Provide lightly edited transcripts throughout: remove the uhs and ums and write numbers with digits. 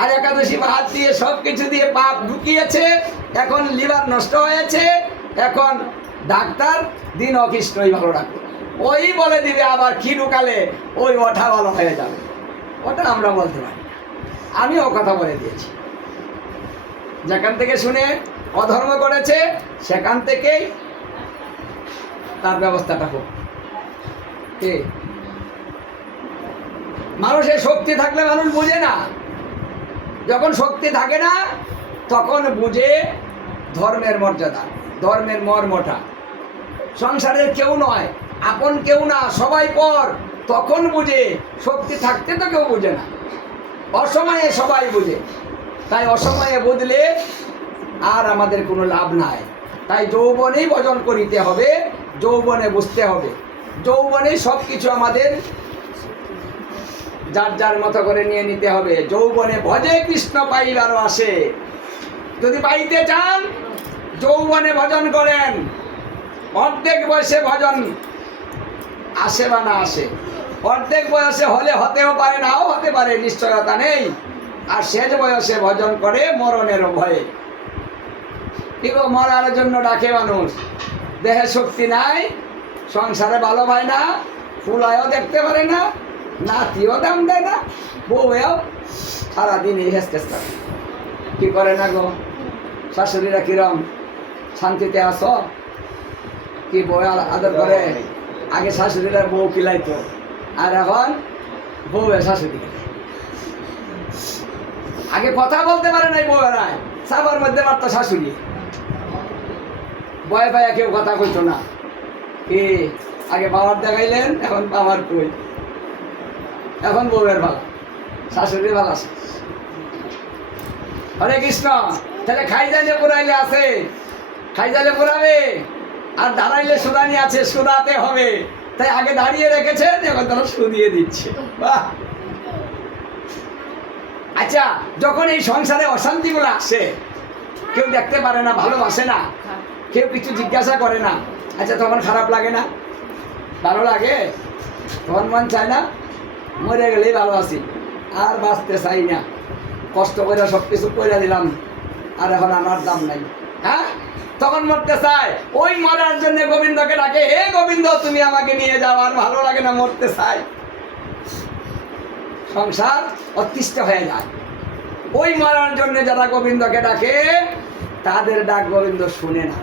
আর একাদশী ভাত দিয়ে সব কিছু দিয়ে পাপ ঢুকিয়েছে, এখন লিভার নষ্ট হয়েছে, এখন ডাক্তার দিন অকৃষ্ণই ভালো রাখবে, ওই বলে দিবে আবার কি ঢুকালে ওই ওঠা ভালো হয়ে যাবে। ওটা আমরা বলতে পারি, আমিও কথা বলে দিয়েছি। যেখান থেকে শুনে অধর্ম করেছে সেখান থেকেই তার ব্যবস্থাটা হোক। মানুষের শক্তি থাকলে মানুষ বুঝে না, যখন শক্তি থাকে না তখন বুঝে ধর্মের মর্যাদা, ধর্মের মর্মটা। সংসারের কেউ নয়, আপন কেউ না, সবাই পর, তখন বুঝে। শক্তি থাকতে তো কেউ বুঝে না, অসময়ে সবাই বুঝে। তাই অসময়ে বুঝলে আর আমাদের কোনো লাভ নাই। তাই যৌবনেই ভজন করিতে হবে, যৌবনে বুঝতে হবে, যৌবনেই সব কিছু আমাদের যার যার মতো করে নিয়ে নিতে হবে। যৌবনে ভজে কৃষ্ণ পাইবারও আসে। যদি পাইতে চান যৌবনে ভজন করেন, অর্ধেক বয়সে ভজন আসে বা না আসে, অর্ধেক বয়সে হলে হতেও পারে, নাও হতে পারে, নিশ্চয়তা নেই। আর শেষ বয়সে ভজন করে মরণেরও ভয়ে। কিন্তু মরার জন্য ডাকে মানুষ, দেহে শক্তি নাই, সংসারে ভালো হয় না, ফুলায়ও দেখতে পারে না, নাতিও দাম দেয় না, বউয়েও সারাদিন এই হেসতেস করে। কি করে না গো শাশুড়িরা? কিরম শান্তিতে আসো? কি বউ আদর করে? আগে শাশুড়িরা বউ কিলাইতো, আর এখন বউয়ের শাশুড়ি। আগে কথা বলতে পারে নাই বউয়েরা, সাবার মধ্যে মারতো শাশুড়ি, ভয় পাইয়া কেউ কথা কইতো না। কি আগে বাবার দেখাইলেন, এখন বাবার কই, এখন বউয়ের ভালো, শাশুড়ির ভালো আছে। হরে কৃষ্ণ। তাহলে খাই জালে পুরাইলে আছে, খাই জালে পুরাবে, আর দাঁড়াইলে সুদানি আছে, সুদাতে হবে। তাই আগে দাঁড়িয়ে রেখেছেন, এখন তারা শুনিয়ে দিচ্ছে। বাহ! আচ্ছা, যখন এই সংসারে অশান্তিগুলো আসে, কেউ দেখতে পারে না, ভালোবাসে না, কেউ কিছু জিজ্ঞাসা করে না, আচ্ছা তখন খারাপ লাগে না? ভালো লাগে? তখন মন চায় না মরে গেলেই ভালো আছি, আর বাঁচতে চাই না, কষ্ট করে সব কিছু করে দিলাম, আর এখন আমার দাম নাই। হ্যাঁ, তখন মরতে চায়। ওই মরার জন্য গোবিন্দকে ডাকে, হে গোবিন্দ তুমি আমাকে নিয়ে যাও, আর ভালো লাগে না, মরতে চাই। সংসার অতিষ্ঠ হয়ে যায়। ওই মরার জন্য যারা গোবিন্দকে ডাকে, তাদের ডাক গোবিন্দ শুনে না।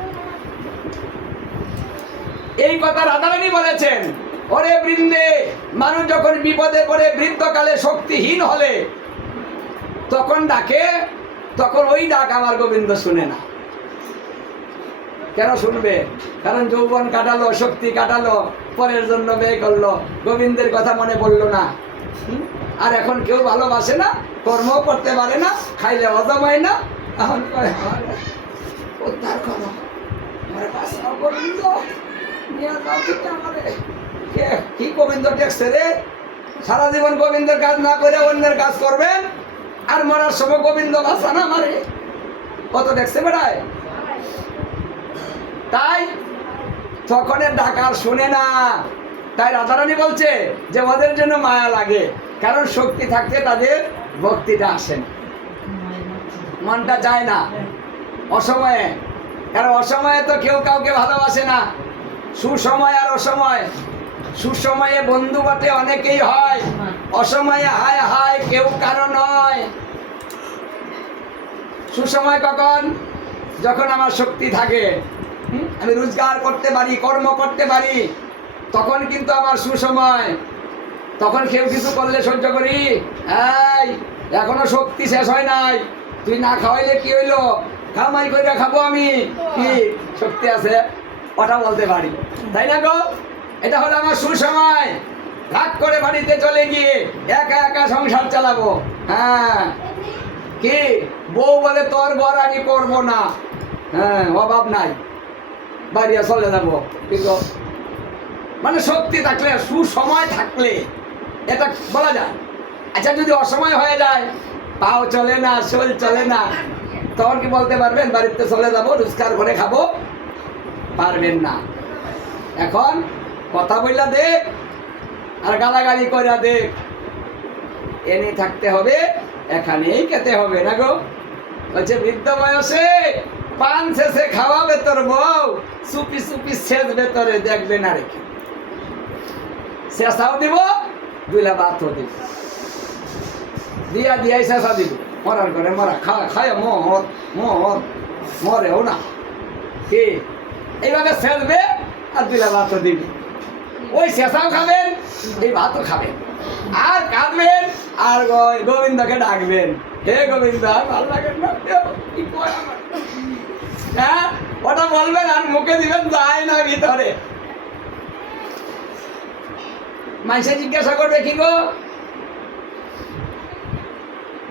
এই কথা রাধারানী বলেছেন, ওরে বৃন্দে, মানুষ যখন বিপদে পড়ে, বৃদ্ধকালে শক্তিহীন হলে তখন ডাকে, তখন ওই ডাক আমার গোবিন্দ শুনে না। কেন শুনবে? কারণ যৌবন কাটালো, শক্তি কাটালো, পরের জন্য ব্যয় করলো, গোবিন্দের কথা মনে পড়লো না। আর এখন কেউ ভালোবাসে না, কর্ম করতে পারে না, খাইলে অজমায় না, এখন উদ্ধার করো গোবিন্দ, কি গোবিন্দ টেকছে রে? সারা জীবন গোবিন্দের কাজ না করে অন্যের কাজ করবেন, আর মরার সময় গোবিন্দ বাসা না মারে, কত দেখছে বেড়ায়। তাই তখন ডাকার শুনে না। তাই রাধারানী বলছে যে ওদের জন্য মায়া লাগে, কারণ শক্তি থাকতে তাদের ভক্তিটা আসে না, মনটা যায় না অসময়ে। কারণ অসময়ে তো কেউ কাউকে ভালোবাসে না, সুসময় আর অসময়। সুসময়ে বন্ধু বটে অনেকেই হয়, অসময়ে হায় হায় কেউ কারো নয়। সুসময় কখন? যখন আমার শক্তি থাকে, আমি রোজগার করতে পারি, কর্ম করতে পারি, তখন কিন্তু আমার সুসময়। তখন কেউ কিছু করলে সহ্য করি, এই এখনো শক্তি শেষ হয় নাই, তুই না খাওয়াইলে কি হইলো, খামাই করে খাবো আমি, কি শক্তি আছে, কথা বলতে পারি, তাই না গো? এটা হলো আমার সুসময়। রাগ করে বাড়িতে চলে গিয়ে একা একা সংসার চালাবো। হ্যাঁ, কি বউ বলে তোর ঘর আমি করবো না, হ্যাঁ অভাব নাই, বাড়িয়া চলে যাবো। কিন্তু মানে শক্তি থাকলে, সুসময় থাকলে এটা বলা যায়। আচ্ছা, যদি অসময় হয়ে যায়, পাও চলে না, শরীর চলে না, তখন কি বলতে পারবেন বাড়িতে চলে যাবো, রোজগার করে খাবো? পারবেন না। এখন কথা বললা দেখ আর গালাগালি কইরা দেখ, এনে থাকতে হবে এখানেই খেতে হবে না গো। বলছে বৃদ্ধ বয়সে পান শেষে খাওয়াবে তোর বউ, চুপি চুপি শেষ ভেতরে দেখবে না রেখে। শেষাও দিব, দুইলা ভাতও দিব, দিয়া দিয়াই শেষা দিব। মরার করে মরা খায় মর মর মরেও না কি এইভাবে শেষবে আর দুইলা ভাতও দিবি। ওই শেষাও খাবেন, এই ভাতও খাবেন, আর কাঁদবেন আর গোবিন্দকে ডাকবেন, হে গোবিন্দ ভালো লাগেন না কি কয় আমার, হ্যাঁ ওটা বলবেন আর মুখে দিবেন যায় না ভিতরে। মানুষে জিজ্ঞাসা করবে কি গো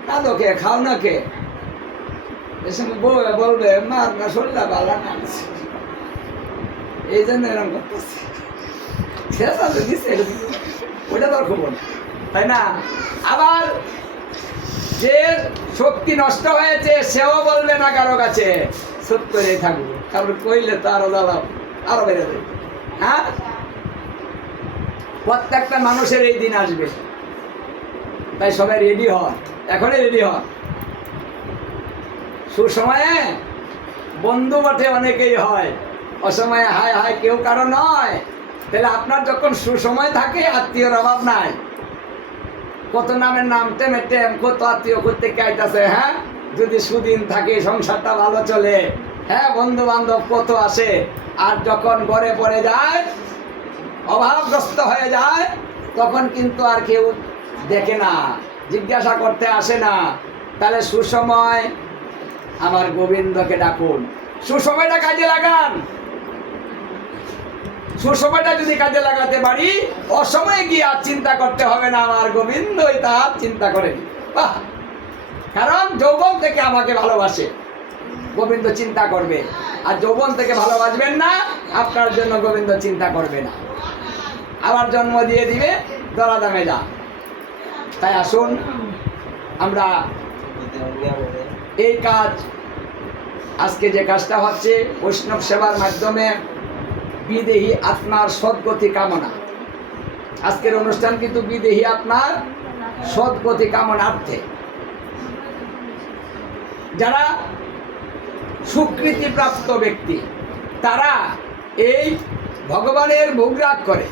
কাঁদো কে, খাও না কে, বলবে মার না শরীরটা ভালো না, এই জন্য এরকম করতেছে। ওটা তোর খবর, তাই না? আবার যে শক্তি নষ্ট হয়েছে সেও বলবে না কারো কাছে, চুপ করে থাকবো, কারণ কইলে তো আরো দাঁড়াও আরো বেড়ে যাবে। হ্যাঁ, প্রত্যেকটা মানুষের এই দিন আসবে, তাই সবাই রেডি হন, এখনই রেডি হন। সুসময়ে বন্ধু বটে অনেকেই হয়, অসময়ে হায় হায় কেউ কারো নয়। তাহলে আপনার যখন সুসময় থাকে আত্মীয়র অভাব নাই। কত নামের নাম টেমে টেম, কত আত্মীয় করতে চাইতেছে। হ্যাঁ, যদি সুদিন থাকে সংসারটা ভালো চলে, হ্যাঁ বন্ধু বান্ধব কত আসে। আর যখন ঘরে পড়ে যায়, অভাবগ্রস্ত হয়ে যায়, তখন কিন্তু আর কেউ দেখে না, জিজ্ঞাসা করতে আসে না। তাহলে সুসময় আমার গোবিন্দকে ডাকুন, সুসময়টা কাজে লাগান। সুসময়টা যদি কাজে লাগাতে পারি, অসময়ে গিয়ে আর চিন্তা করতে হবে না, আমার গোবিন্দই তার চিন্তা করে। বাহ, কারণ যৌবন থেকে আমাকে ভালোবাসে, গোবিন্দ চিন্তা করবে। আর যৌবন থেকে ভালোবাসবেন না, আপনার জন্য গোবিন্দ চিন্তা করবে না, আবার জন্ম দিয়ে দিবে দরাদামে যা। তাই আসুন আমরা এই কাজ, আজকে যে কাজটা হচ্ছে বৈষ্ণব সেবার মাধ্যমে বিদেহী আত্মার সদ্গতি কামনা। আজকের অনুষ্ঠান কিন্তু বিদেহী আত্মার সদ্গতি কামনার্থে। যারা সুকৃতিপ্রাপ্ত ব্যক্তি তারা এই ভগবানের ভোগ রাগ করে,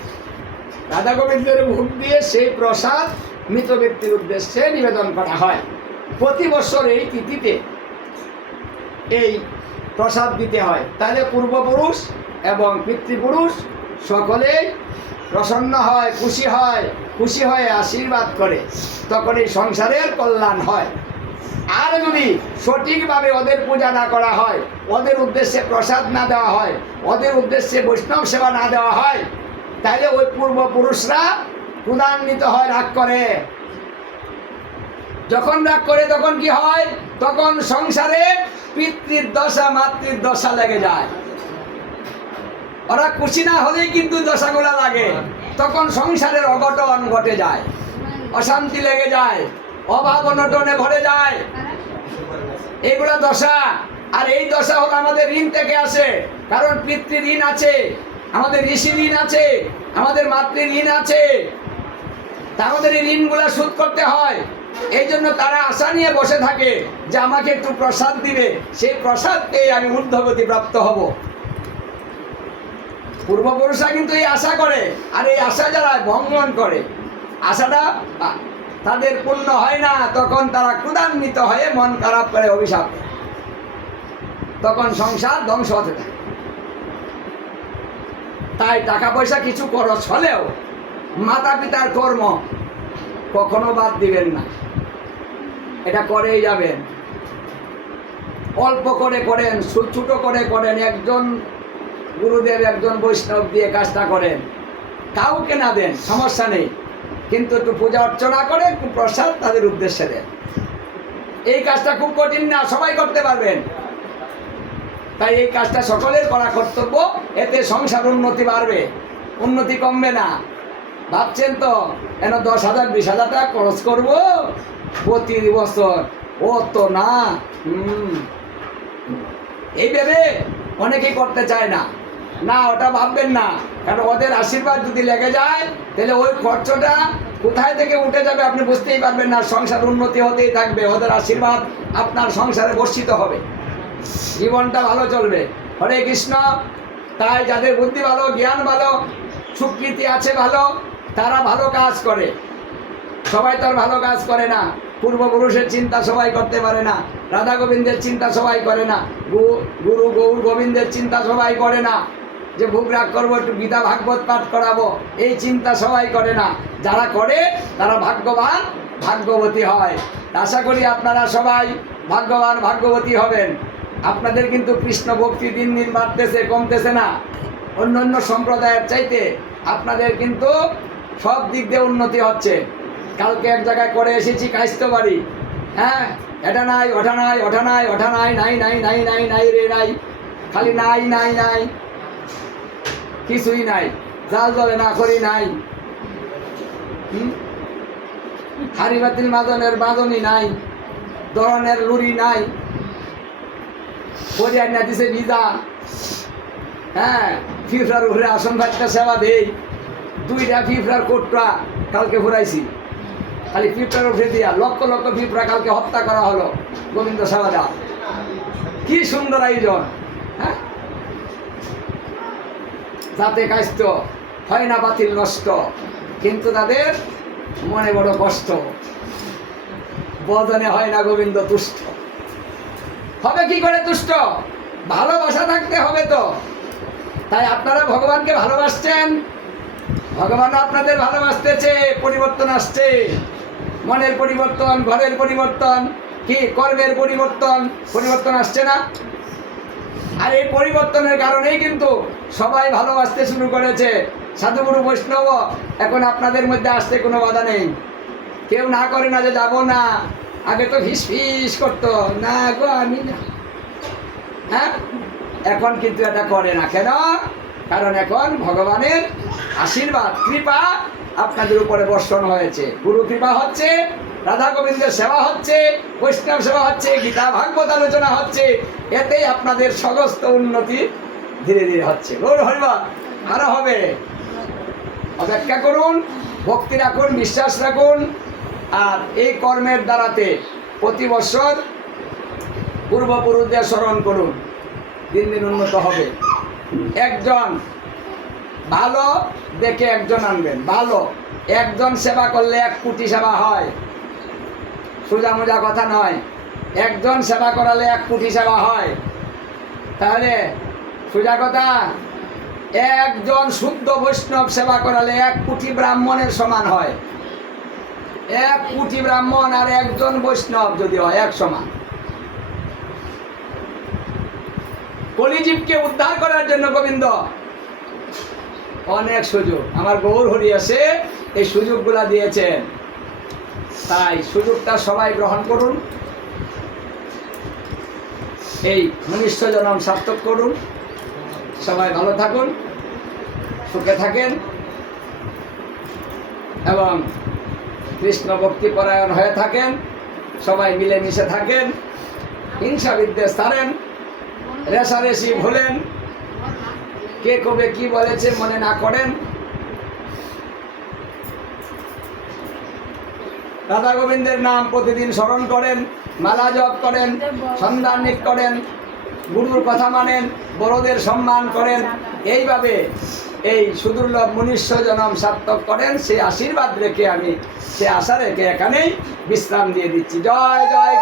রাধা গোবিন্দের ভোগ দিয়ে সেই প্রসাদ মৃত ব্যক্তির উদ্দেশ্যে নিবেদন করা হয়। প্রতি বছর এই তিথিতে এই প্রসাদ দিতে হয়। তাহলে পূর্বপুরুষ এবং পিতৃপুরুষ সকলেই প্রসন্ন হয়, খুশি হয়ে আশীর্বাদ করে, তখন এই সংসারের কল্যাণ হয়। আর যদি সঠিকভাবে ওদের পূজা না করা হয়, ওদের উদ্দেশ্যে প্রসাদ না দেওয়া হয়, ওদের উদ্দেশ্যে বৈষ্ণব সেবা না দেওয়া হয়, তাহলে ওই পূর্বপুরুষরা ক্রোধান্বিত হয়, রাগ করে। যখন রাগ করে তখন কি হয়? তখন সংসারে পিতৃর দশা মাতৃর দশা লেগে যায়। ওরা খুশি না হলেই কিন্তু দশাগুলা লাগে, তখন সংসারের অঘটন ঘটে যায়, অশান্তি লেগে যায়, অভাব অনটনে ভরে যায়। এইগুলা দশা। আর এই দশা হলো আমাদের ঋণ থেকে আসে, কারণ পিতৃ ঋণ আছে, আমাদের ঋষি ঋণ আছে, আমাদের মাতৃ ঋণ আছে। তা আমাদের এই ঋণগুলা শোধ করতে হয়। এই জন্য তারা আশা নিয়ে বসে থাকে যে আমাকে একটু প্রসাদ দিবে, সেই প্রসাদ পেয়ে আমি ঊর্ধ্বগতি প্রাপ্ত হব। পূর্বপুরুষরা কিন্তু এই আশা করে, আর এই আশা যারা ভঙ্গন করে, আশাটা তাদের পূর্ণ হয় না, তখন তারা ক্রোধান্বিত হয়ে মন খারাপ করে অভিশাপ, তখন সংসার ধ্বংস হতে থাকে। তাই টাকা পয়সা কিছু খরচ হলেও মাতা পিতার কর্ম কখনো বাদ দিবেন না, এটা করেই যাবেন। অল্প করে করেন, ছোট করে করেন, একজন গুরুদেব একজন বৈষ্ণব দিয়ে কাজটা করেন, কাউকে না দেন, সমস্যা নেই, কিন্তু একটু পূজা অর্চনা করে একটু প্রসাদ তাদের উদ্দেশ্যে দেন। এই কাজটা খুব কঠিন না, সবাই করতে পারবেন। তাই এই কাজটা সকলের করা কর্তব্য, এতে সংসার উন্নতি বাড়বে, উন্নতি কমবে না। ভাবছেন তো এন 10,000 20,000 টাকা খরচ করবো প্রতি বছর, ও তো না। এই ভেবে অনেকেই করতে চায় না, না ওটা ভাববেন না, কারণ ওদের আশীর্বাদ যদি লেগে যায় তাহলে ওই খরচটা কোথায় থেকে উঠে যাবে আপনি বুঝতেই পারবেন না। সংসার উন্নতি হতেই থাকবে, ওদের আশীর্বাদ আপনার সংসারে বর্ষিত হবে, জীবনটা ভালো চলবে। হরে কৃষ্ণ। তাই যাদের বুদ্ধি ভালো, জ্ঞান ভালো, স্বীকৃতি আছে ভালো, তারা ভালো কাজ করে। সবাই তো আর ভালো কাজ করে না। পূর্বপুরুষের চিন্তা সবাই করতে পারে না, রাধা গোবিন্দের চিন্তা সবাই করে না, গুরু গৌর গোবিন্দের চিন্তা সবাই করে না, যে ভোগ রাগ করবো, একটু গীতা ভাগবত পাঠ করাবো, এই চিন্তা সবাই করে না। যারা করে তারা ভাগ্যবান ভাগ্যবতী হয়। আশা করি আপনারা সবাই ভাগ্যবান ভাগ্যবতী হবেন। আপনাদের কিন্তু কৃষ্ণ ভক্তি দিন দিন বাড়তেছে, কমতেছে না। অন্য অন্য সম্প্রদায়ের চাইতে আপনাদের কিন্তু সব দিক দিয়ে উন্নতি হচ্ছে। কালকে এক জায়গায় করে এসেছি কাইস্ত বাড়ি, হ্যাঁ, এটা নাই ওঠা নাই, ওঠা নাই ওঠা নাই, নাই নাই নাই নাই নাই রে নাই, খালি নাই নাই নাই, কিছুই নাই। জাল জলে না করি নাই, হাড়ি বাতিল মাজনের বাজনি নাই, দরনের লুরি নাই, পরিয়ার না দিছে ভিজা, হ্যাঁ, ফিফরার উপরে আসন ভাতটা সেবা দেই, 2টা ফিফরার কোটটা কালকে ঘুরাইছি, খালি ফিফরার উঠে দিয়া লক্ষ লক্ষ ফিফরা কালকে হত্যা করা হলো গোবিন্দ সেবা দা। কি সুন্দর আয়োজন, হ্যাঁ, যাতে কাস্ত হয় না বাতিল নষ্ট, কিন্তু তাদের মনে বড় কষ্ট, বদনে হয় না গোবিন্দ তুষ্ট। হবে কি করে তুষ্ট? ভালোবাসা থাকতে হবে তো। তাই আপনারা ভগবানকে ভালোবাসছেন, ভগবান আপনাদের ভালোবাসতেছে, পরিবর্তন আসছে, মনের পরিবর্তন, ঘরের পরিবর্তন, কি কর্মের পরিবর্তন, পরিবর্তন আসছে না? আর এই পরিবর্তনের কারণেই কিন্তু সবাই ভালোবাসতে শুরু করেছে। সাধুগুরু বৈষ্ণব এখন আপনাদের মধ্যে আসতে কোনো বাধা নেই। কেউ না করে না যে যাব না, আগে তো ফিস ফিস করতো, না গো আমি না, হ্যাঁ, এখন কিন্তু এটা করে না। কেন? কারণ এখন ভগবানের আশীর্বাদ কৃপা আপনাদের উপরে বর্ষণ হয়েছে, গুরু কৃপা হচ্ছে, রাধা গোবিন্দের সেবা হচ্ছে, বৈষ্ণব সেবা হচ্ছে, গীতা ভাগবত আলোচনা হচ্ছে, এতেই আপনাদের সমস্ত উন্নতি ধীরে ধীরে হচ্ছে। গৌর হরিবল, আরো হবে। অপেক্ষা করুন, ভক্তি রাখুন, বিশ্বাস রাখুন, আর এই কর্মের দ্বারাতে প্রতি বছর পূর্বপুরুষদের স্মরণ করুন, দিন দিন উন্নত হবে। একজন ভালো দেখে একজন আনবেন, ভালো একজন সেবা করলে 1 কোটি সেবা হয়, সোজা মোজা কথা নয়। একজন সেবা করালে 1 কোটি সেবা হয়। তাহলে সোজা কথা, একজন শুদ্ধ বৈষ্ণব সেবা করালে 1 কোটি ব্রাহ্মণের সমান হয়। 1 কোটি ব্রাহ্মণ আর একজন বৈষ্ণব যদি হয় 1 সমান। কলিজীবকে উদ্ধার করার জন্য গোবিন্দ অনেক সুযোগ, আমার গৌর হরি এসে এই সুযোগগুলা দিয়েছেন। তাই সুযোগটা সবাই গ্রহণ করুন, এই মনুষ্য জন্ম সার্থক করুন। সবাই ভালো থাকুন, সুখে থাকেন এবং কৃষ্ণ ভক্তি পরায়ণ হয়ে থাকেন। সবাই মিলেমিশে থাকেন, হিংসা বিদ্বেষ ছাড়েন, রেশারেশি ভুলেন, কে কবে কি বলেছে মনে না করেন। রাধা গোবিন্দের নাম প্রতিদিন স্মরণ করেন, মালা জপ করেন, সন্ধানিক করেন, গুরুর কথা মানেন, বড়দের সম্মান করেন। এইভাবে এই সুদুর্লভ মনুষ্য জন্ম সার্থক করেন। সেই আশীর্বাদ রেখে আমি, সে আশা রেখে এখানেই বিশ্রাম দিয়ে দিচ্ছি। জয় জয়।